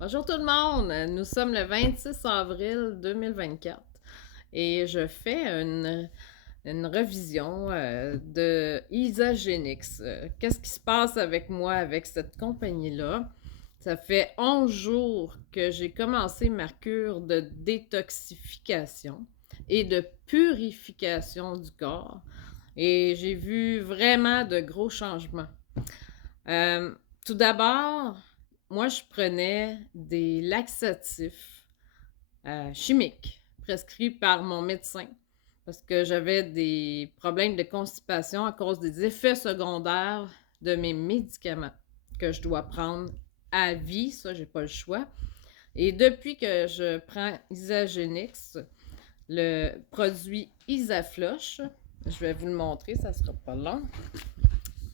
Bonjour tout le monde, nous sommes le 26 avril 2024 et je fais une revision de Isagenix. Qu'est-ce qui se passe avec moi avec cette compagnie-là? Ça fait 11 jours que j'ai commencé ma cure de détoxification et de purification du corps et j'ai vu vraiment de gros changements. Euh, Tout d'abord, moi, je prenais des laxatifs chimiques prescrits par mon médecin parce que j'avais des problèmes de constipation à cause des effets secondaires de mes médicaments que je dois prendre à vie. Ça, j'ai pas le choix. Et depuis que je prends Isagenix, le produit Isaflush, je vais vous le montrer, ça sera pas long.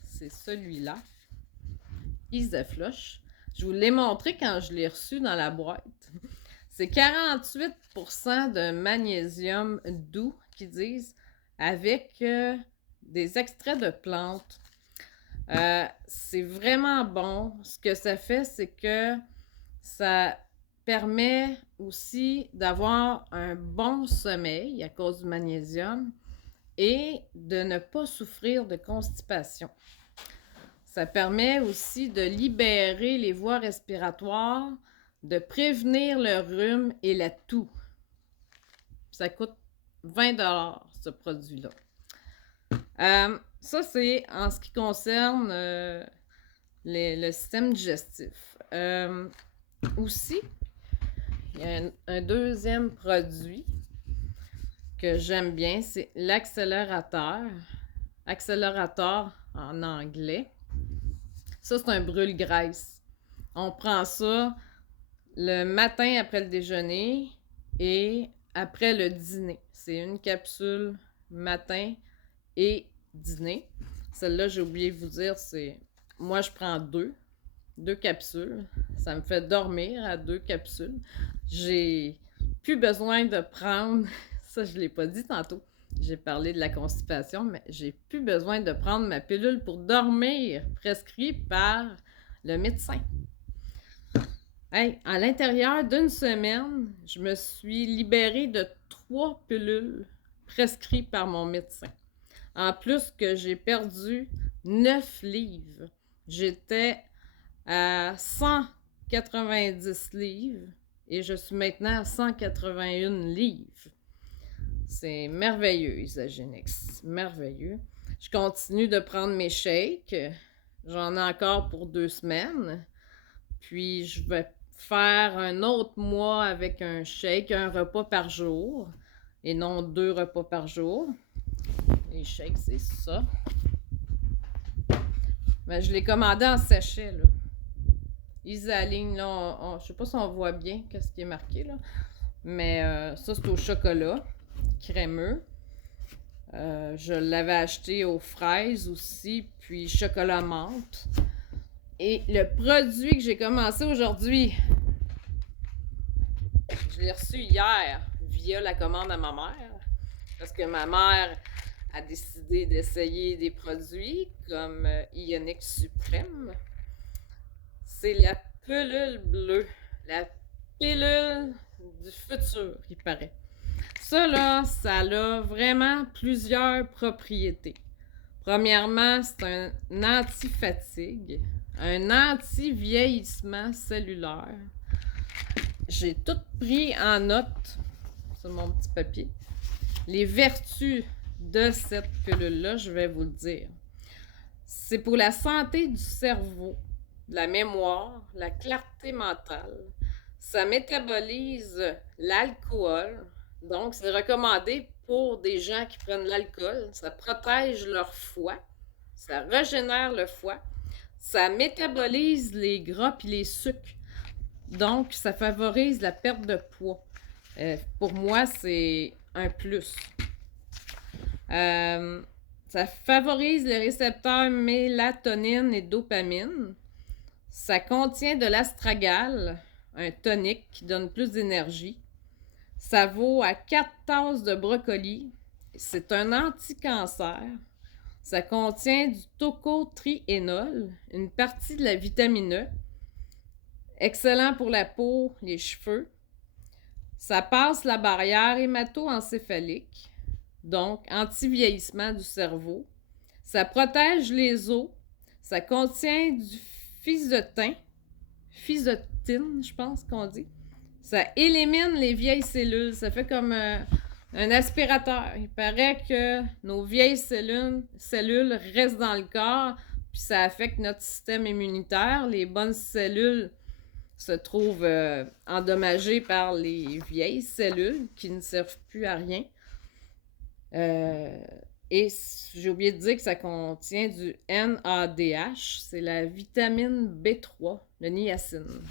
C'est celui-là. Isaflush. Je vous l'ai montré quand je l'ai reçu dans la boîte. C'est 48% de magnésium doux qu'ils disent avec des extraits de plantes. C'est vraiment bon. Ce que ça fait, c'est que ça permet aussi d'avoir un bon sommeil à cause du magnésium et de ne pas souffrir de constipation. Ça permet aussi de libérer les voies respiratoires, de prévenir le rhume et la toux. Ça coûte 20 $ ce produit-là. Ça, c'est en ce qui concerne le système digestif. Aussi, il y a un deuxième produit que j'aime bien, c'est l'accélérateur. Accélérateur en anglais. Ça, c'est un brûle-graisse. On prend ça le matin après le déjeuner et après le dîner. C'est une capsule matin et dîner. Celle-là, j'ai oublié de vous dire, c'est... Moi, je prends deux capsules. Ça me fait dormir à 2 capsules. J'ai plus besoin de prendre... Ça, je ne l'ai pas dit tantôt. J'ai parlé de la constipation, mais j'ai plus besoin de prendre ma pilule pour dormir, prescrite par le médecin. Hey, à l'intérieur d'une semaine, je me suis libérée de 3 pilules prescrites par mon médecin. En plus que j'ai perdu 9 livres. J'étais à 190 livres et je suis maintenant à 181 livres. C'est merveilleux, Isagenix. Merveilleux. Je continue de prendre mes shakes. J'en ai encore pour 2 semaines. Puis je vais faire un autre mois avec un shake, un repas par jour. Et non 2 repas par jour. Les shakes, c'est ça. Mais je l'ai commandé en sachet, là. Isaline, là, je sais pas si on voit bien qu'est-ce qui est marqué, là. Mais ça, c'est au chocolat crémeux. Je l'avais acheté aux fraises aussi, puis chocolat menthe. Et le produit que j'ai commencé aujourd'hui, je l'ai reçu hier via la commande à ma mère. Parce que ma mère a décidé d'essayer des produits comme Ionix Suprême. C'est la pilule bleue. La pilule du futur, il paraît. Ça, là, ça a vraiment plusieurs propriétés. Premièrement, c'est un anti-fatigue, un anti-vieillissement cellulaire. J'ai tout pris en note sur mon petit papier. Les vertus de cette pilule-là, je vais vous le dire. C'est pour la santé du cerveau, de la mémoire, la clarté mentale. Ça métabolise l'alcool. Donc, c'est recommandé pour des gens qui prennent l'alcool. Ça protège leur foie. Ça régénère le foie. Ça métabolise les gras et les sucres. Donc, ça favorise la perte de poids. Pour moi, c'est un plus. Ça favorise les récepteurs mélatonine et dopamine. Ça contient de l'astragale, un tonique qui donne plus d'énergie. Ça vaut à 4 tasses de brocoli. C'est un anti-cancer. Ça contient du tocotriénol, une partie de la vitamine E. Excellent pour la peau, les cheveux. Ça passe la barrière hémato-encéphalique, donc anti-vieillissement du cerveau. Ça protège les os. Ça contient du physotin, physotine, je pense qu'on dit. Ça élimine les vieilles cellules. Ça fait comme un aspirateur. Il paraît que nos vieilles cellules restent dans le corps, puis ça affecte notre système immunitaire. Les bonnes cellules se trouvent endommagées par les vieilles cellules qui ne servent plus à rien. Et j'ai oublié de dire que ça contient du NADH, c'est la vitamine B3, le niacine.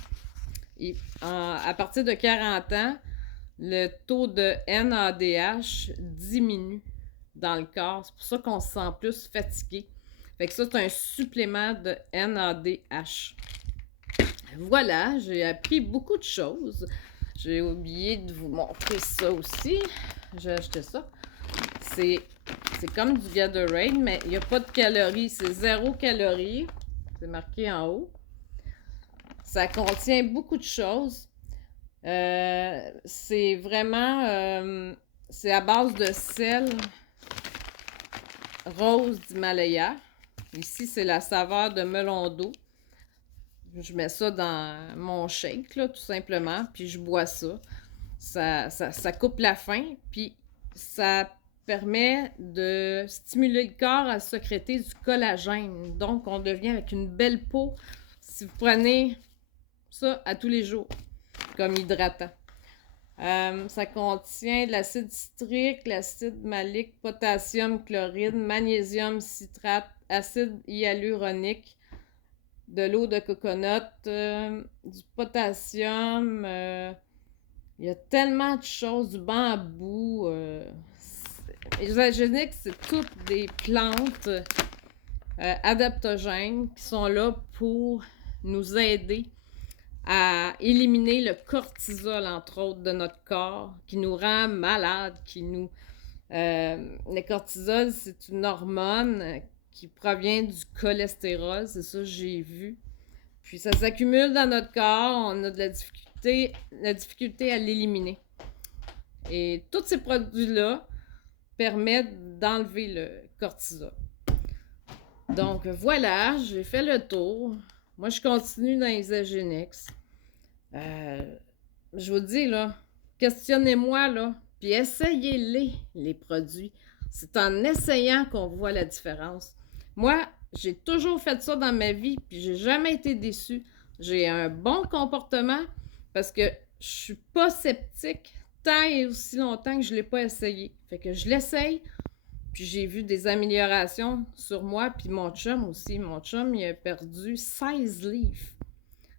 Et à partir de 40 ans, le taux de NADH diminue dans le corps. C'est pour ça qu'on se sent plus fatigué. Fait que ça, c'est un supplément de NADH. Voilà, j'ai appris beaucoup de choses. J'ai oublié de vous montrer ça aussi. J'ai acheté ça. C'est comme du Gatorade, mais il n'y a pas de calories. C'est 0 calories. C'est marqué en haut. Ça contient beaucoup de choses. C'est vraiment... c'est à base de sel rose d'Himalaya. Ici, c'est la saveur de melon d'eau. Je mets ça dans mon shake, là, tout simplement, puis je bois ça. Ça coupe la faim, puis ça permet de stimuler le corps à sécréter du collagène. Donc, on devient avec une belle peau si vous prenez ça à tous les jours comme hydratant. Ça contient de l'acide citrique, l'acide malique, potassium, chloride, magnésium, citrate, acide hyaluronique, de l'eau de coconut, du potassium. Il y a tellement de choses, du bambou. Isogénique, c'est toutes des plantes adaptogènes qui sont là pour nous aider à éliminer le cortisol, entre autres, de notre corps, qui nous rend malade, le cortisol, c'est une hormone qui provient du cholestérol, c'est ça que j'ai vu. Puis ça s'accumule dans notre corps, on a de la difficulté à l'éliminer. Et tous ces produits-là permettent d'enlever le cortisol. Donc voilà, j'ai fait le tour. Moi, je continue dans Isagenix. Je vous dis, là, questionnez-moi, là, puis essayez-les, les produits. C'est en essayant qu'on voit la différence. Moi, j'ai toujours fait ça dans ma vie, puis j'ai jamais été déçue. J'ai un bon comportement parce que je suis pas sceptique tant et aussi longtemps que je l'ai pas essayé. Fait que je l'essaye, puis j'ai vu des améliorations sur moi, puis mon chum aussi. Mon chum, il a perdu 16 livres.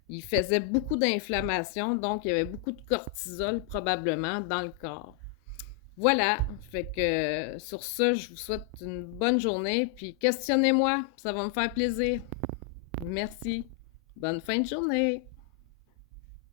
Il faisait beaucoup d'inflammation, donc il y avait beaucoup de cortisol probablement dans le corps. Voilà, fait que sur ça, je vous souhaite une bonne journée, puis questionnez-moi, ça va me faire plaisir. Merci. Bonne fin de journée.